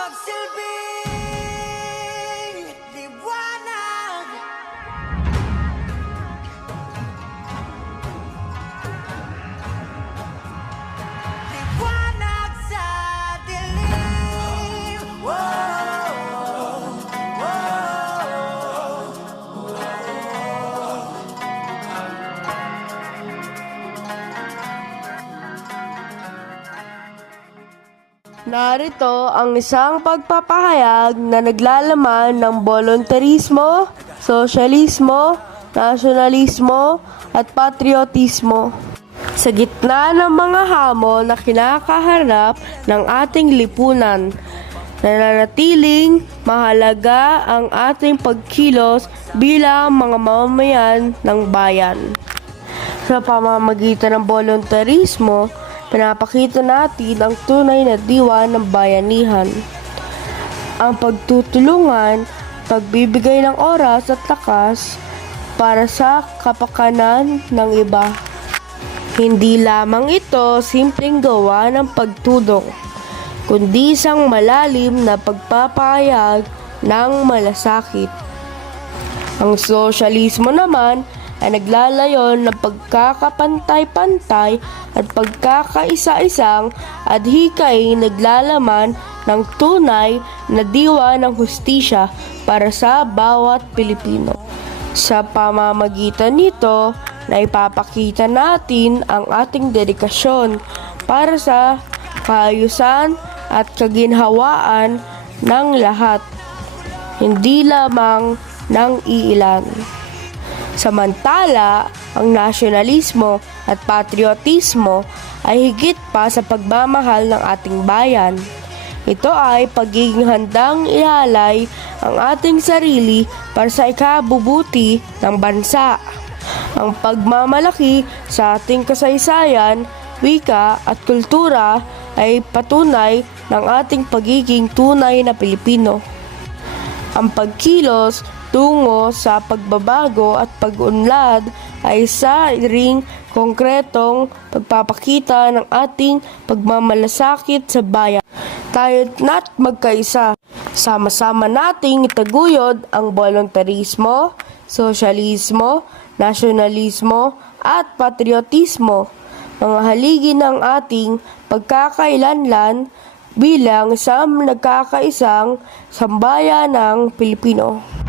magsilbing liwanag. Liwanag sa dilim. Whoa, Narito ang isang pagpapahayag na naglalaman ng volunteerismo, sosyalismo, nasyonalismo at patriotismo. Sa gitna ng mga hamon na kinakaharap ng ating lipunan, nananatiling mahalaga ang ating pagkilos bilang mga mamamayan ng bayan. Sa pamamagitan ng volunteerismo, pinapakita natin ang tunay na diwa ng bayanihan. Ang pagtutulungan, pagbibigay ng oras at lakas para sa kapakanan ng iba. Hindi lamang ito simpleng gawa ng pagtulong, kundi isang malalim na pagpapahayag ng malasakit. Ang sosyalismo naman ay naglalayon ng pagkakapantay-pantay at pagkakaisa-isang adhikay naglalaman ng tunay na diwa ng hustisya para sa bawat Pilipino. Sa pamamagitan nito, naipapakita natin ang ating dedikasyon para sa kaayusan at kaginhawaan ng lahat, hindi lamang ng iilan. Samantala, ang nasyonalismo at patriotismo ay higit pa sa pagmamahal ng ating bayan. Ito ay pagiging handang ihalay ang ating sarili para sa ikabubuti ng bansa. Ang pagmamalaki sa ating kasaysayan, wika at kultura ay patunay ng ating pagiging tunay na Pilipino. Ang pagkilos tungo sa pagbabago at pag-unlad ay isa ring konkretong pagpapakita ng ating pagmamalasakit sa bayan. Tayo't na't magkaisa. Sama-sama nating itaguyod ang volunteerismo, sosyalismo, nasyonalismo at patriotismo, mga haligi ng ating pagkakailanlan bilang isang nagkakaisang sambayan ng Pilipino.